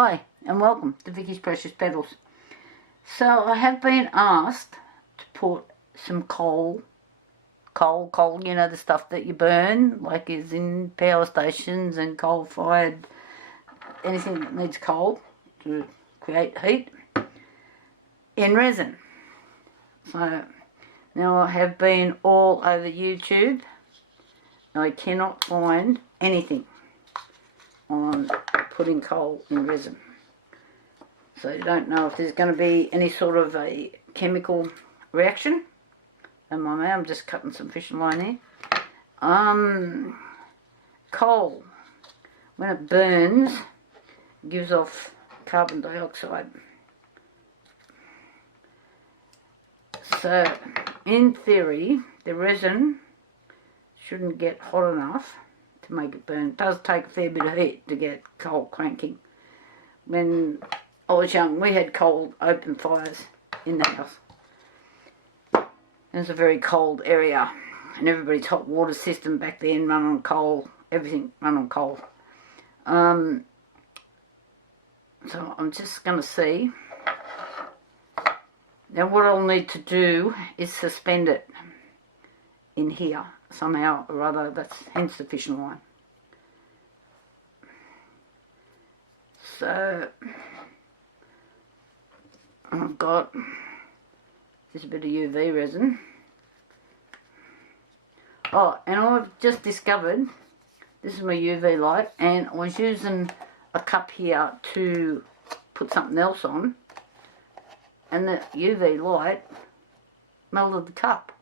Hi and welcome to Vicky's Precious Petals. So I have been asked to put some coal, you know, the stuff that you burn, like is in power stations and coal-fired, anything that needs coal to create heat, in resin. So now I have been all over YouTube. I cannot find anything on putting coal in resin. So you don't know if there's going to be any sort of a chemical reaction. And I'm just cutting some fishing line here. Coal, when it burns, gives off carbon dioxide. So in theory, the resin shouldn't get hot enough to make it burn. It does take a fair bit of heat to get coal cranking. When I was young, we had coal open fires in the house. It was a very cold area, and everybody's hot water system back then ran on coal. Everything ran on coal. So I'm just going to see. Now what I'll need to do is suspend it in here somehow or other. That's hence the fishing line. So I've got just a bit of UV resin. Oh, and I've just discovered, this is my UV light, and I was using a cup here to put something else on, and the UV light melted the cup.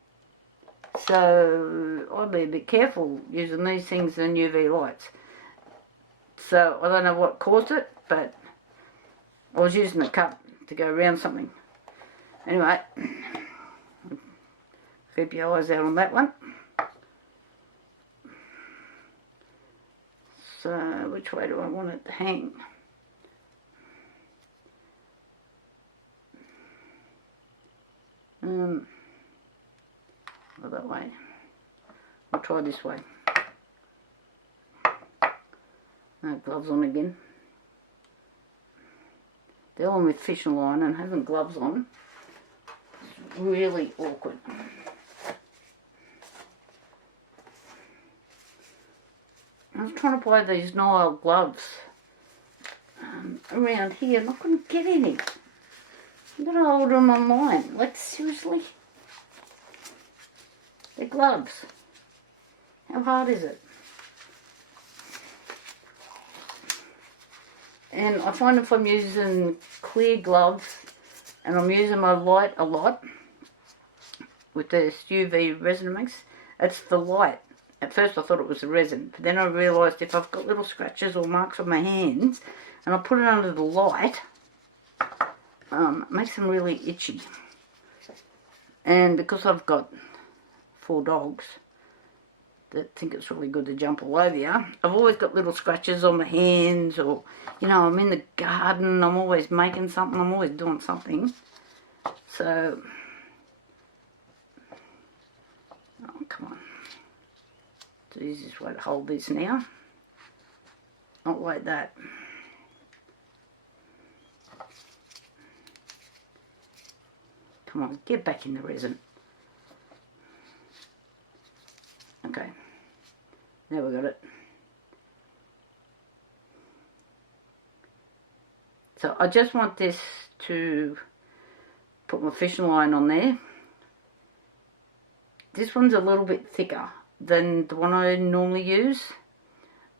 So I'll be a bit careful using these things in UV lights. So I don't know what caused it, but I was using the cup to go around something. Anyway, keep your eyes out on that one. So which way do I want it to hang? Well, that way. I'll try this way. No gloves on again. Dealing with fishing line and having gloves on is really awkward. I was trying to buy these Nile gloves around here and I couldn't get any. I'm going to order them online. Like, seriously? They're gloves. How hard is it? And I find if I'm using clear gloves and I'm using my light a lot with this UV resin mix, it's the light. At first I thought it was the resin, but then I realised if I've got little scratches or marks on my hands and I put it under the light, it makes them really itchy. And because I've got 4 dogs that think it's really good to jump all over you, I've always got little scratches on my hands, or, you know, I'm in the garden, I'm always making something, I'm always doing something. So, oh, come on. It's the easiest way to hold this now. Not like that. Come on, get back in the resin. Okay, now we got it. So I just want this to put my fishing line on there. This one's a little bit thicker than the one I normally use,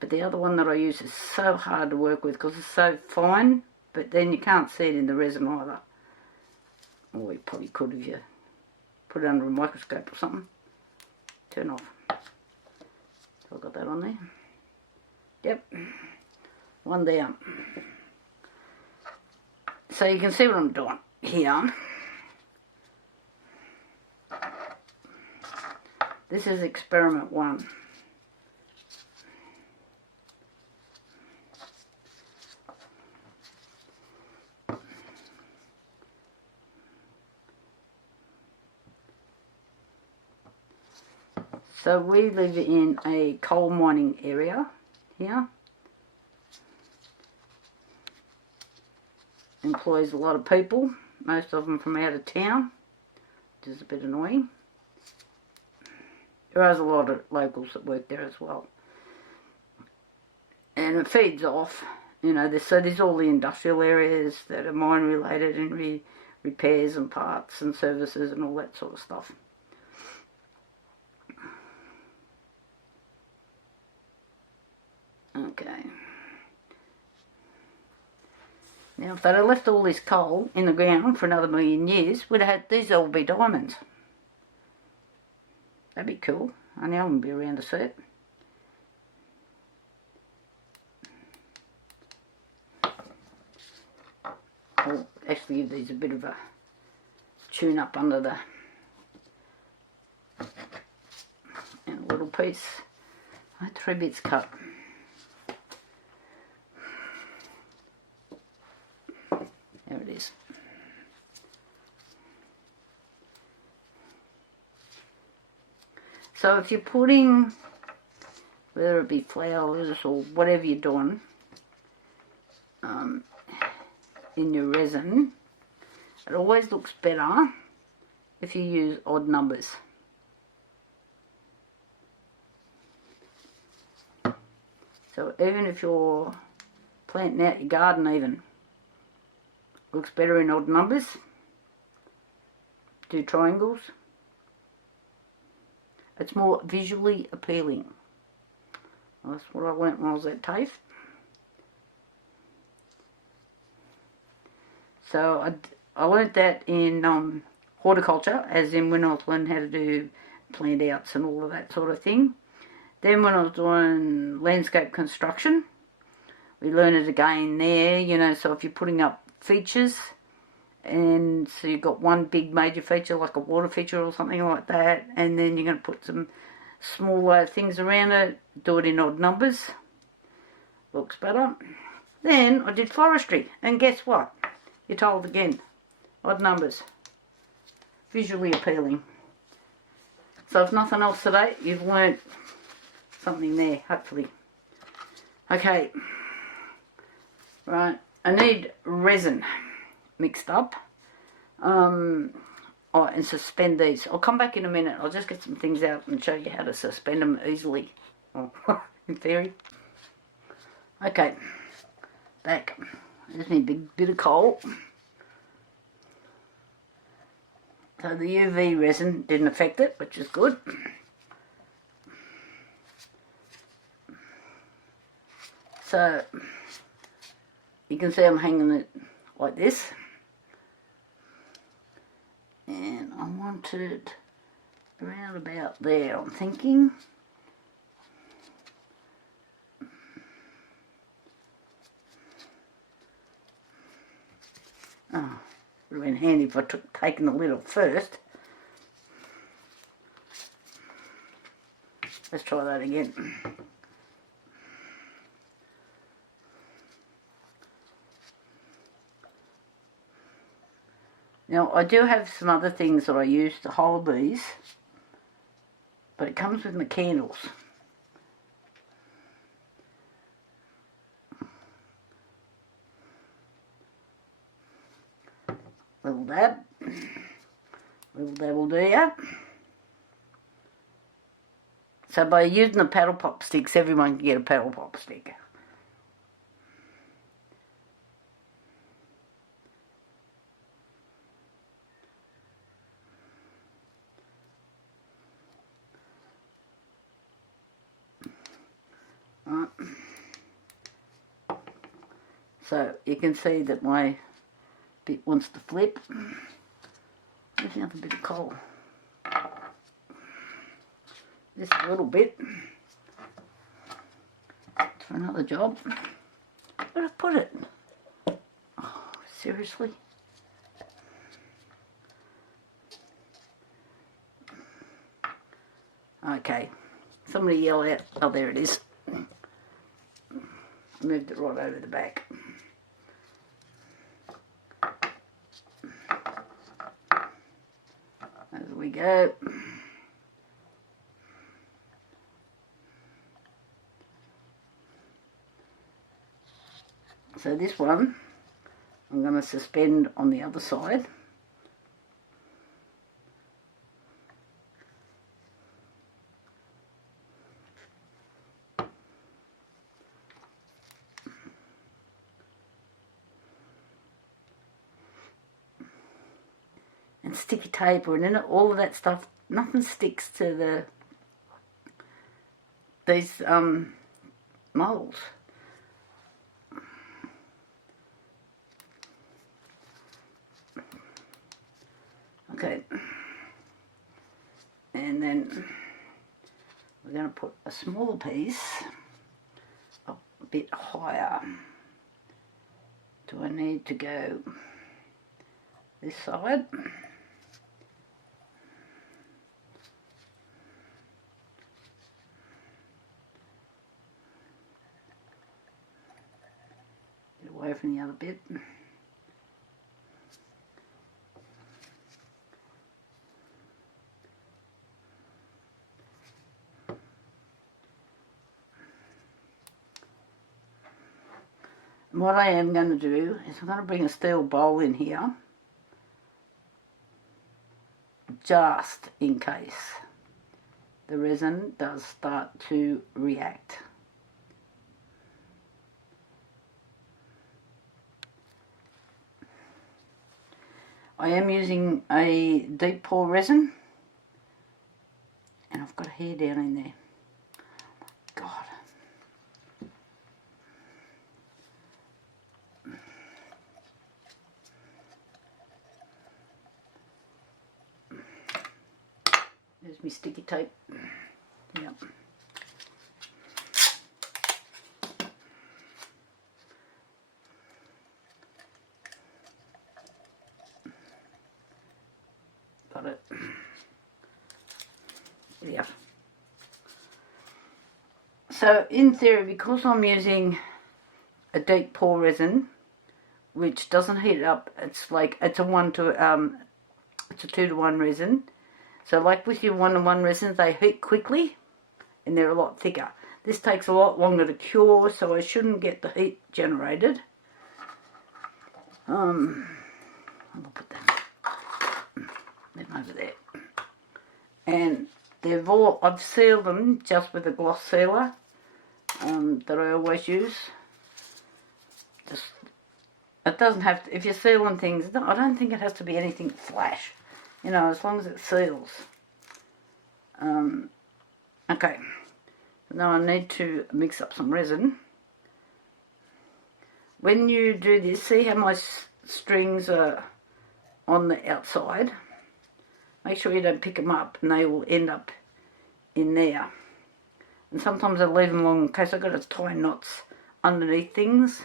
but the other one that I use is so hard to work with because it's so fine, but then you can't see it in the resin either. Or you probably could if you put it under a microscope or something. Turn off. So I've got that on there. Yep. One down. So you can see what I'm doing here. This is experiment 1. So we live in a coal mining area here. employs a lot of people, most of them from out of town, which is a bit annoying. There is a lot of locals that work there as well. And it feeds off, you know, so there's all the industrial areas that are mine related and repairs and parts and services and all that sort of stuff. Okay. Now if they'd have left all this coal in the ground for another 1,000,000 years, we'd have had these all be diamonds. That'd be cool. I know I wouldn't be around to see it. I'll actually give these a bit of a tune up under the and a little piece. I had 3 bits cut. There it is. So if you're putting, whether it be flowers or whatever you're doing, in your resin, it always looks better if you use odd numbers. So even if you're planting out your garden even, looks better in odd numbers. Do triangles. It's more visually appealing. Well, that's what I learnt when I was at TAFE. So I learnt that in horticulture, as in when I was learning how to do plant outs and all of that sort of thing. Then when I was doing landscape construction, we learned it again there, you know, so if you're putting up features, and so you've got one big major feature like a water feature or something like that, and then you're going to put some smaller things around it, do it in odd numbers, looks better. Then I did forestry, and guess what? You're told again, odd numbers, visually appealing. So if nothing else today, you've learnt something there, hopefully. Okay, right, I need resin mixed up. Oh, and suspend these. I'll come back in a minute. I'll just get some things out and show you how to suspend them easily. Oh, in theory. Okay, back. I just need a big bit of coal. So the UV resin didn't affect it, which is good. So you can see I'm hanging it like this. And I want it around about there, I'm thinking. Oh, would have been handy if I taken the lid off first. Let's try that again. Now I do have some other things that I use to hold these, but it comes with my candles. Little dab will do ya. So by using the paddle pop sticks, everyone can get a paddle pop stick. Right. So you can see that my bit wants to flip. There's another bit of coal. Just a little bit for another job. Where did I put it? Oh, seriously? Okay, somebody yell out. Oh, there it is. I moved it right over the back. As we go. So this one I'm going to suspend on the other side. And sticky tape, and in it, all of that stuff, nothing sticks to these moulds. Okay, and then we're going to put a smaller piece up a bit higher. Do I need to go this side? Get away from the other bit. And what I am going to do is I'm going to bring a steel bowl in here, just in case the resin does start to react. I am using a deep pour resin, and I've got a hair down in there. God. There's my sticky tape. Yep. Got it. Yeah. So in theory, because I'm using a deep pour resin, which doesn't heat up, it's like it's a 2-to-1 resin. So like with your 1-to-1 resins, they heat quickly and they're a lot thicker. This takes a lot longer to cure, so I shouldn't get the heat generated. I'll put that over there. And I've sealed them just with a gloss sealer that I always use. It doesn't have to, if you're sealing things, I don't think it has to be anything flash. You know, as long as it seals. Okay. Now I need to mix up some resin. When you do this, see how my strings are on the outside? Make sure you don't pick them up and they will end up in there. And sometimes I leave them along in case I've got to tie knots underneath things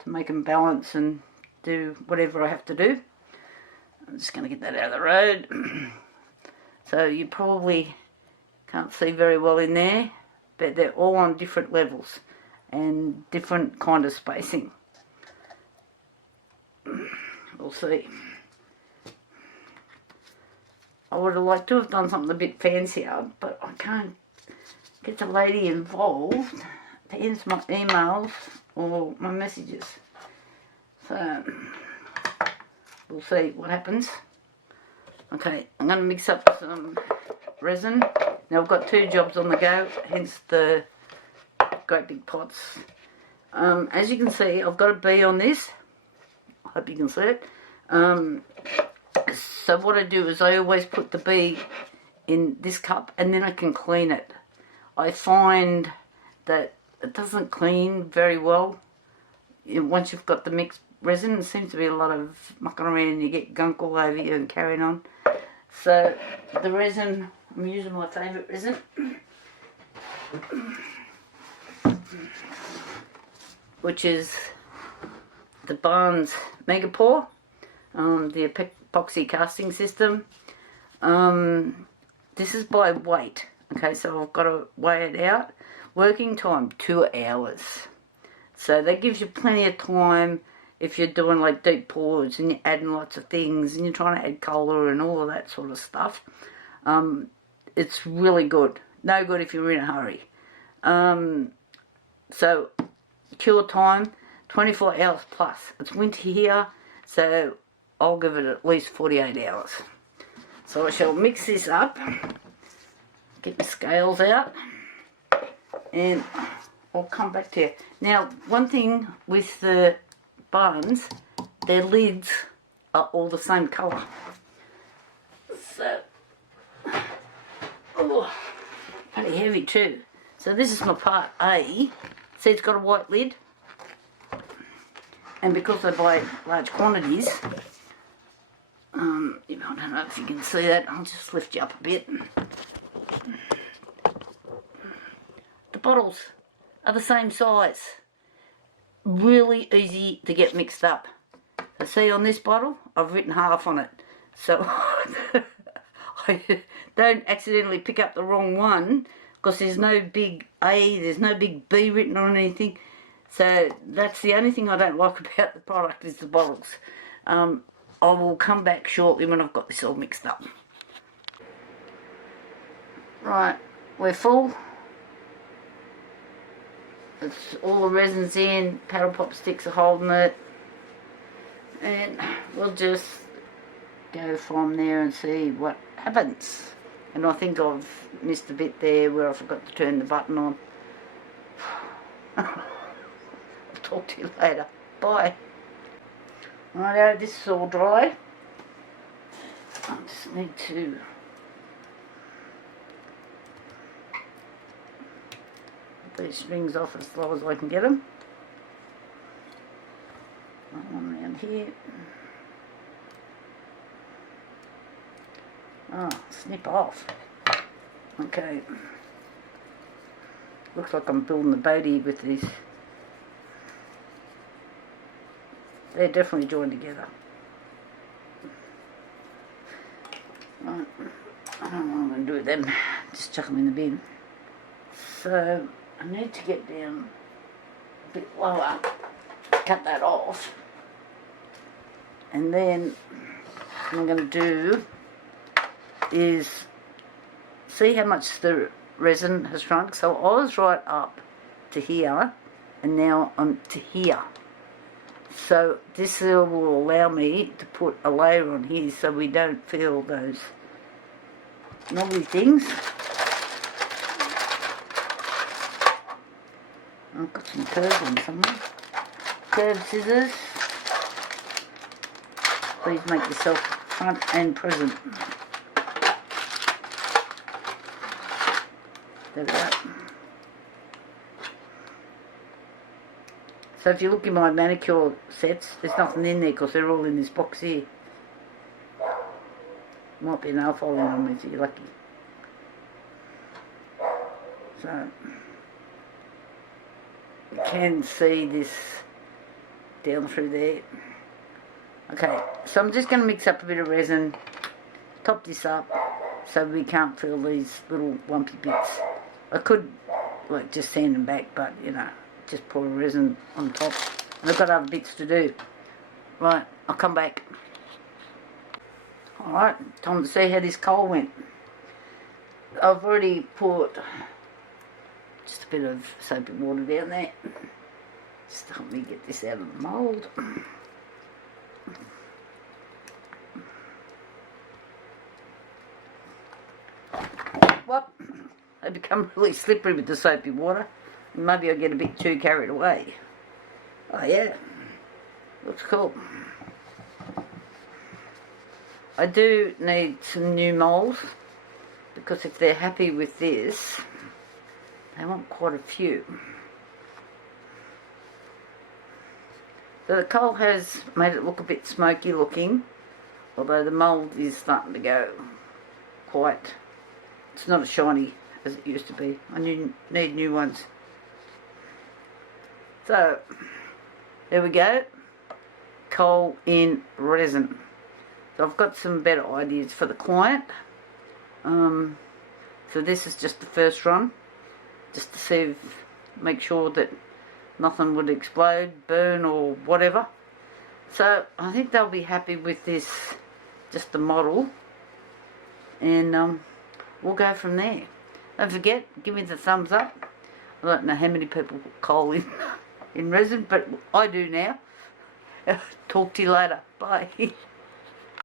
to make them balance and do whatever I have to do. I'm just going to get that out of the road. So you probably can't see very well in there, but they're all on different levels and different kind of spacing. We'll see. I would have liked to have done something a bit fancier, but I can't get the lady involved to answer my emails or my messages. So we'll see what happens. Okay, I'm going to mix up some resin. Now I've got 2 jobs on the go, hence the great big pots. As you can see, I've got a bee on this. I hope you can see it. So what I do is I always put the bee in this cup and then I can clean it. I find that it doesn't clean very well. Once you've got the mixed resin, there seems to be a lot of mucking around and you get gunk all over you and carrying on. So the resin, I'm using my favourite resin. Which is the Barnes Mega Pour, the epoxy casting system. This is by weight. Okay, so I've got to weigh it out. Working time, 2 hours. So that gives you plenty of time if you're doing like deep pours and you're adding lots of things and you're trying to add colour and all of that sort of stuff. It's really good. No good if you're in a hurry. So cure time. 24 hours plus. It's winter here, so I'll give it at least 48 hours. So I shall mix this up, get the scales out, and I'll come back to you. Now, one thing with the buns, their lids are all the same colour. So, oh, pretty heavy too. So this is my part A. See, it's got a white lid. And because I buy large quantities, I don't know if you can see that, I'll just lift you up a bit. The bottles are the same size. Really easy to get mixed up. So see on this bottle, I've written half on it. So I don't accidentally pick up the wrong one, because there's no big A, there's no big B written on anything. So that's the only thing I don't like about the product is the bottles. I will come back shortly when I've got this all mixed up. Right, we're full. It's all the resin's in, paddle pop sticks are holding it. And we'll just go from there and see what happens. And I think I've missed a bit there where I forgot to turn the button on. I'll talk to you later. Bye. Righto, this is all dry. I just need to get these strings off as low as I can get them. One around here. Oh, snip off. Okay. Looks like I'm building the boatie with these. They're definitely joined together. Right. I don't know what I'm going to do with them. Just chuck them in the bin. So, I need to get down a bit lower. Cut that off. And then, what I'm going to do is see how much the resin has shrunk. So I was right up to here, and now I'm to here. So this will allow me to put a layer on here so we don't feel those knobbly things. I've got some curves on somewhere. Curved scissors. Please make yourself front and present. There we go. So if you look in my manicure sets, there's nothing in there because they're all in this box here. Might be a nail file on them if you're lucky. So you can see this down through there. Okay, so I'm just going to mix up a bit of resin, top this up so we can't feel these little lumpy bits. I could like just sand them back, but you know, just pour resin on top. And I've got other bits to do. Right, I'll come back. Alright, time to see how this coal went. I've already put just a bit of soapy water down there. Just to help me get this out of the mould. Well, they become really slippery with the soapy water. Maybe I get a bit too carried away. Oh yeah, looks cool. I do need some new moulds because if they're happy with this, they want quite a few. So the coal has made it look a bit smoky looking, although the mould is starting to go quite, it's not as shiny as it used to be. I need new ones. So, there we go, coal in resin. So I've got some better ideas for the client. So this is just the first run, just to see if, make sure that nothing would explode, burn or whatever. So I think they'll be happy with this, just the model, and we'll go from there. Don't forget, give me the thumbs up. I don't know how many people put coal in in resin, but I do now. Talk to you later. Bye.